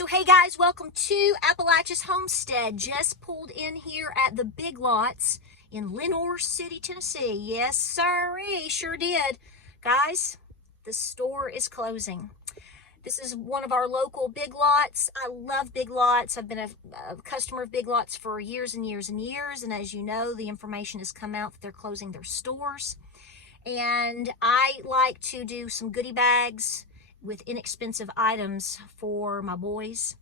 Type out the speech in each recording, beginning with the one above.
So hey guys, welcome to Appalachia's Homestead. Just pulled in here at the Big Lots in Lenoir City, Tennessee. Yes, sirree, sure did. Guys, the store is closing. This is one of our local Big Lots. I love Big Lots. I've been a customer of Big Lots for years and years and years. And as you know, the information has come out that they're closing their stores. And I like to do some goodie bags with inexpensive items for my boys,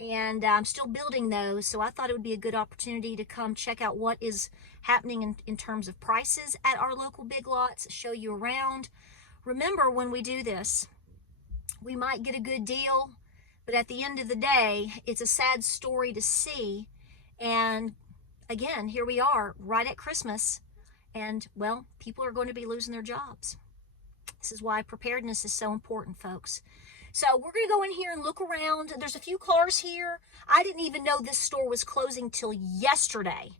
and I'm still building those, so I thought it would be a good opportunity to come check out what is happening in terms of prices at our local Big Lots, show you around. Remember, when we do this, we might get a good deal, but at the end of the day, it's a sad story to see. And again, here we are right at Christmas, and well, people are going to be losing their jobs. This is why preparedness is so important, folks. So we're going to go in here and look around. There's a few cars here. I didn't even know this store was closing till yesterday.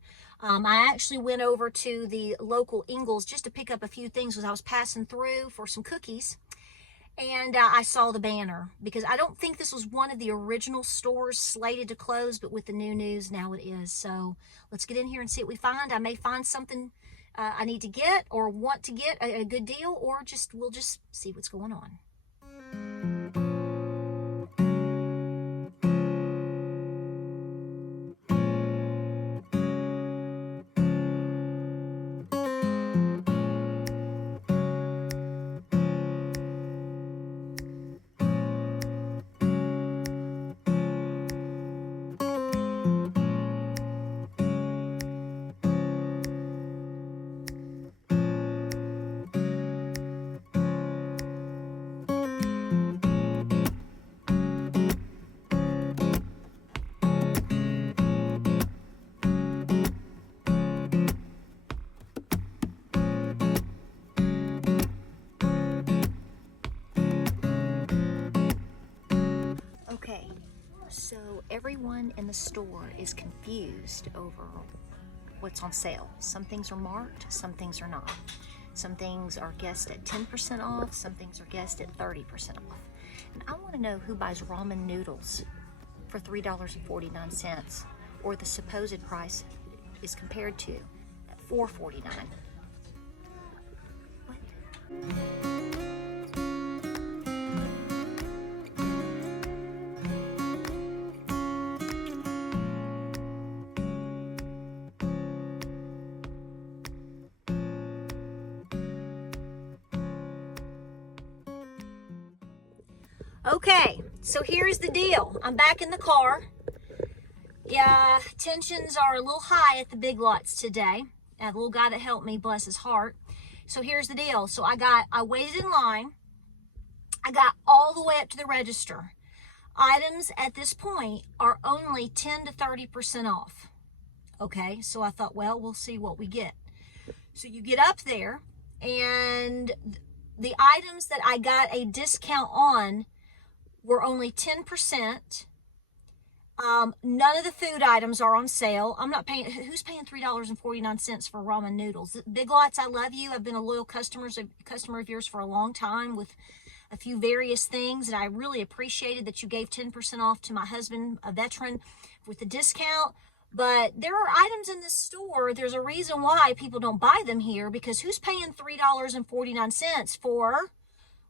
I actually went over to the local Ingles just to pick up a few things as I was passing through for some cookies. And I saw the banner because I don't think this was one of the original stores slated to close, but with the new news, now it is. So let's get in here and see what we find. I may find something I need to get or want to get a good deal, or we'll just see what's going on. Okay, so everyone in the store is confused over what's on sale. Some things are marked, some things are not. Some things are guessed at 10% off, some things are guessed at 30% off. And I want to know who buys ramen noodles for $3.49, or the supposed price is compared to at $4.49. What? Okay, so here's the deal. I'm back in the car. Yeah, tensions are a little high at the Big Lots today. I have a little guy that helped me, bless his heart. So here's the deal. So I waited in line. I got all the way up to the register. Items at this point are only 10 to 30% off. Okay, so I thought, well, we'll see what we get. So you get up there, and the items that I got a discount on were only 10%. None of the food items are on sale. I'm not paying. Who's paying $3.49 for ramen noodles? Big Lots, I love you. I've been a loyal customer of yours for a long time with a few various things, and I really appreciated that you gave 10% off to my husband, a veteran, with the discount. But there are items in this store. There's a reason why people don't buy them here, because who's paying $3.49 for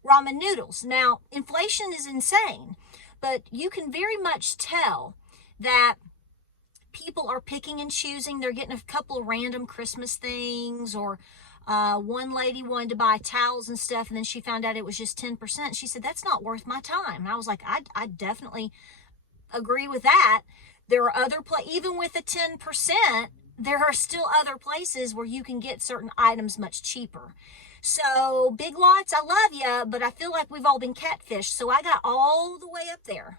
ramen noodles? Now, inflation is insane, but you can very much tell that people are picking and choosing. They're getting a couple of random Christmas things, or one lady wanted to buy towels and stuff, and then she found out it was just 10%. She said, that's not worth my time. And I was like, I definitely agree with that. There are other even with the 10%, there are still other places where you can get certain items much cheaper. So Big Lots, I love you, but I feel like we've all been catfished. So I got all the way up there,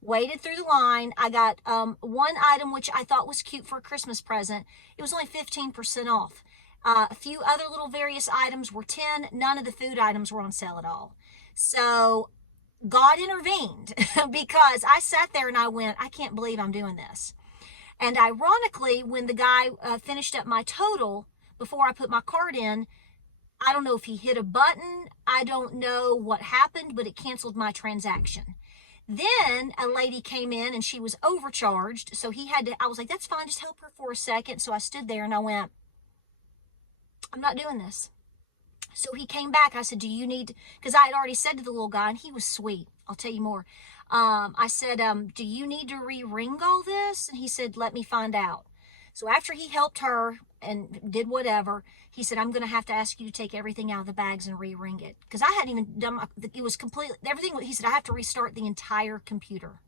waited through the line. I got one item which I thought was cute for a Christmas present. It was only 15% off. A few other little various items were 10. None of the food items were on sale at all. So God intervened because I sat there and I went, I can't believe I'm doing this. And ironically, when the guy finished up my total, before I put my card in, I don't know if he hit a button. I don't know what happened, but it canceled my transaction. Then a lady came in and she was overcharged. So I was like, that's fine, just help her for a second. So I stood there and I went, I'm not doing this. So he came back. I said, do you need, because I had already said to the little guy, and he was sweet. I'll tell you more. I said, do you need to re-ring all this? And he said, let me find out. So after he helped her and did whatever, he said, I'm going to have to ask you to take everything out of the bags and re-ring it. Because I hadn't even done, it was completely, everything, he said, I have to restart the entire computer.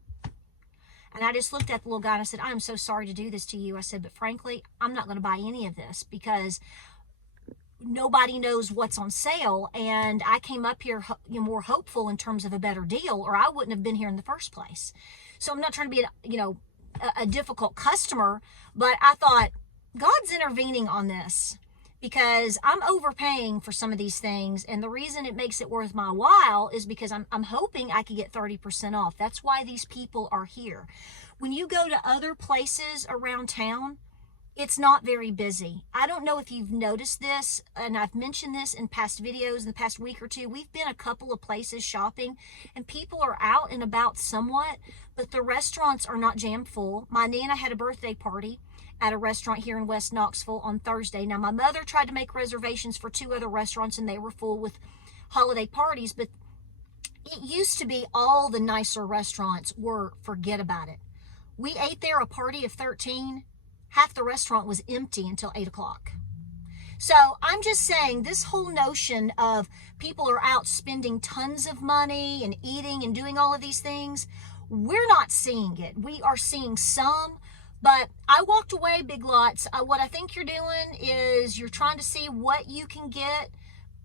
And I just looked at the little guy and I said, I'm so sorry to do this to you. I said, but frankly, I'm not going to buy any of this because nobody knows what's on sale. And I came up here more hopeful in terms of a better deal, or I wouldn't have been here in the first place. So I'm not trying to be, a difficult customer, but I thought God's intervening on this because I'm overpaying for some of these things. And the reason it makes it worth my while is because I'm hoping I could get 30% off. That's why these people are here. When you go to other places around town, it's not very busy. I don't know if you've noticed this, and I've mentioned this in past videos in the past week or two. We've been a couple of places shopping, and people are out and about somewhat, but the restaurants are not jam full. My Nana had a birthday party at a restaurant here in West Knoxville on Thursday. Now, my mother tried to make reservations for 2 other restaurants, and they were full with holiday parties, but it used to be all the nicer restaurants were, forget about it. We ate there a party of 13. Half the restaurant was empty until 8 o'clock. So I'm just saying this whole notion of people are out spending tons of money and eating and doing all of these things, we're not seeing it. We are seeing some, but I walked away, Big Lots. What I think you're doing is you're trying to see what you can get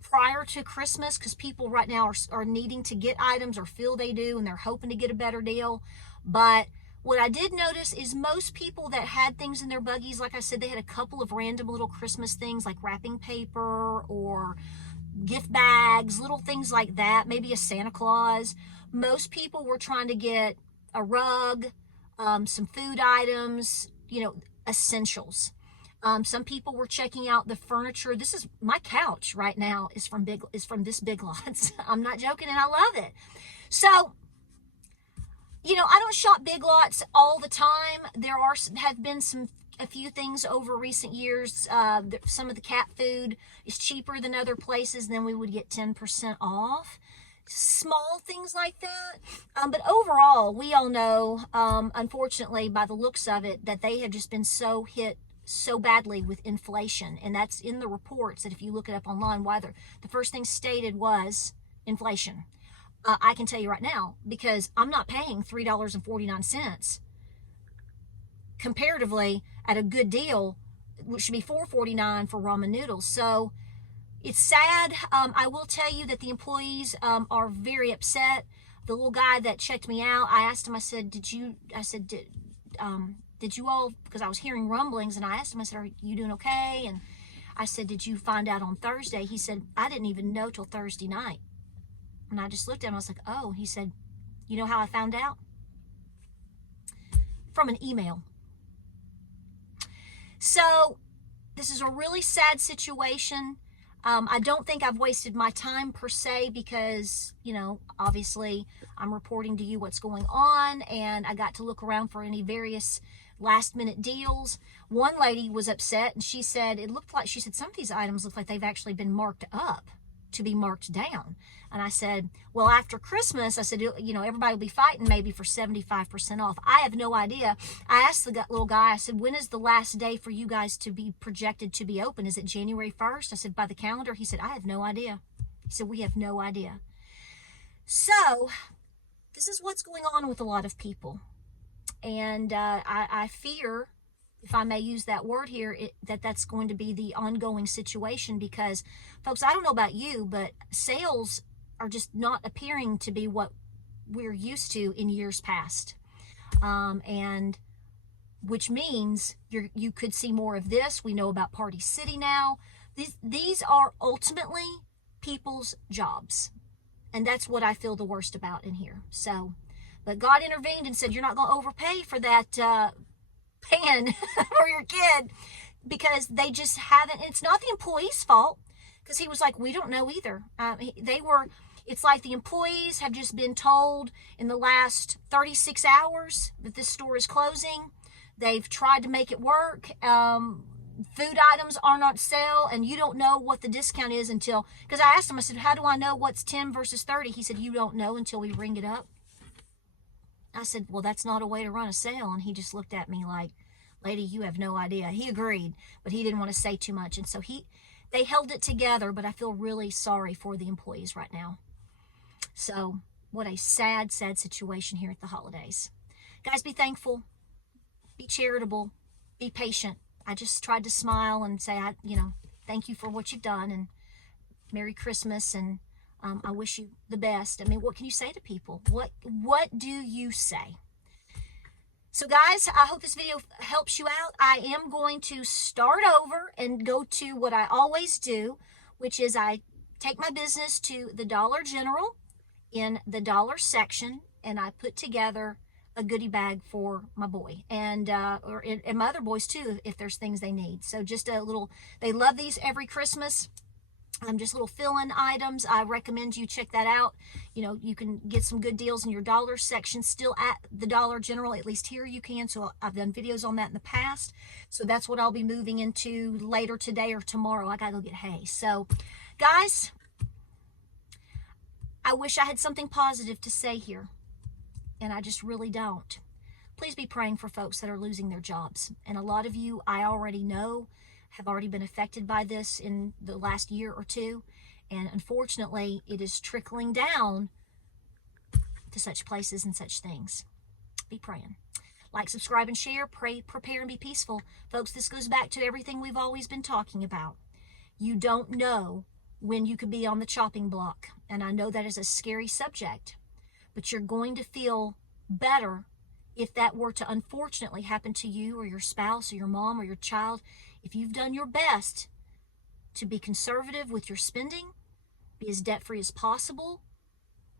prior to Christmas because people right now are needing to get items or feel they do, and they're hoping to get a better deal. But what I did notice is most people that had things in their buggies, like I said, they had a couple of random little Christmas things like wrapping paper or gift bags, little things like that, maybe a Santa Claus. Most people were trying to get a rug, some food items, essentials. Some people were checking out the furniture. This is my couch right now is from this Big Lots. I'm not joking, and I love it. So, I don't shop Big Lots all the time. There have been a few things over recent years. Some of the cat food is cheaper than other places. Then we would get 10% off. Small things like that. But overall, we all know, unfortunately, by the looks of it, that they have just been so hit so badly with inflation. And that's in the reports that if you look it up online, why the first thing stated was inflation. I can tell you right now, because I'm not paying $3.49 comparatively at a good deal, which should be $4.49 for ramen noodles. So it's sad. I will tell you that the employees are very upset. The little guy that checked me out, I asked him, I said, did you all, because I was hearing rumblings, and I asked him, I said, are you doing okay? And I said, did you find out on Thursday? He said, I didn't even know till Thursday night. And I just looked at him, I was like, oh. He said, you know how I found out? From an email. So this is a really sad situation. I don't think I've wasted my time per se because, obviously I'm reporting to you what's going on, and I got to look around for any various last minute deals. One lady was upset, and she said some of these items look like they've actually been marked up to be marked down. And I said, well, after Christmas, I said, everybody will be fighting maybe for 75% off. I have no idea. I asked the little guy, I said, when is the last day for you guys to be projected to be open? Is it January 1st? I said, by the calendar? He said, I have no idea. He said, we have no idea. So this is what's going on with a lot of people. And I fear, if I may use that word here, that's going to be the ongoing situation because, folks, I don't know about you, but sales are just not appearing to be what we're used to in years past. And which means you could see more of this. We know about Party City now. These are ultimately people's jobs. And that's what I feel the worst about in here. So, but God intervened and said, you're not going to overpay for that pan for your kid because they just haven't. It's not the employee's fault because he was like, we don't know either. It's like the employees have just been told in the last 36 hours that this store is closing. They've tried to make it work. Food items are not sale, and you don't know what the discount is until, because I asked him, I said, how do I know what's 10 versus 30? He said, you don't know until we ring it up. I said, well, that's not a way to run a sale. And he just looked at me like, lady, you have no idea. He agreed, but he didn't want to say too much. And so they held it together, but I feel really sorry for the employees right now. So what a sad, sad situation here at the holidays. Guys, be thankful, be charitable, be patient. I just tried to smile and say, thank you for what you've done, and Merry Christmas, and I wish you the best. I mean, what can you say to people? What do you say? So guys, I hope this video helps you out. I am going to start over and go to what I always do, which is I take my business to the Dollar General in the dollar section, and I put together a goodie bag for my boy and my other boys too, if there's things they need. So just a little, they love these every Christmas. Just little fill-in items. I recommend you check that out. You can get some good deals in your dollar section still at the Dollar General, at least here you can. So I've done videos on that in the past. So that's what I'll be moving into later today or tomorrow. I gotta go get hay. So guys, I wish I had something positive to say here, and I just really don't. Please be praying for folks that are losing their jobs. And a lot of you, I already know, have already been affected by this in the last year or two. And unfortunately, it is trickling down to such places and such things. Be praying. Like, subscribe, and share. Pray, prepare, and be peaceful. Folks, this goes back to everything we've always been talking about. You don't know when you could be on the chopping block. And I know that is a scary subject, but you're going to feel better if that were to unfortunately happen to you or your spouse or your mom or your child. If you've done your best to be conservative with your spending, be as debt-free as possible,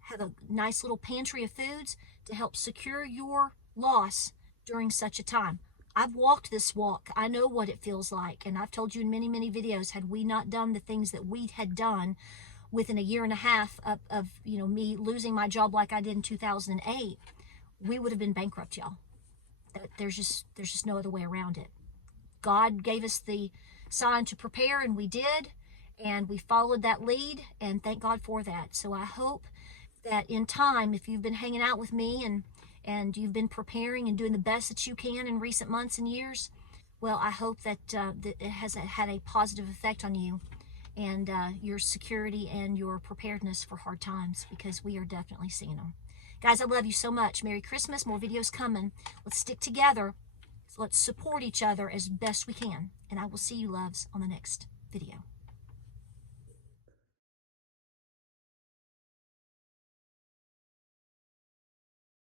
have a nice little pantry of foods to help secure your loss during such a time. I've walked this walk. I know what it feels like. And I've told you in many, many videos, had we not done the things that we had done within a year and a half of me losing my job like I did in 2008, we would have been bankrupt, y'all. There's just no other way around it. God gave us the sign to prepare, and we did, and we followed that lead, and thank God for that. So I hope that in time, if you've been hanging out with me and you've been preparing and doing the best that you can in recent months and years, well, I hope that, that it has had a positive effect on you and your security and your preparedness for hard times, because we are definitely seeing them. Guys, I love you so much. Merry Christmas. More videos coming. Let's stick together. Let's support each other as best we can. And I will see you, loves, on the next video.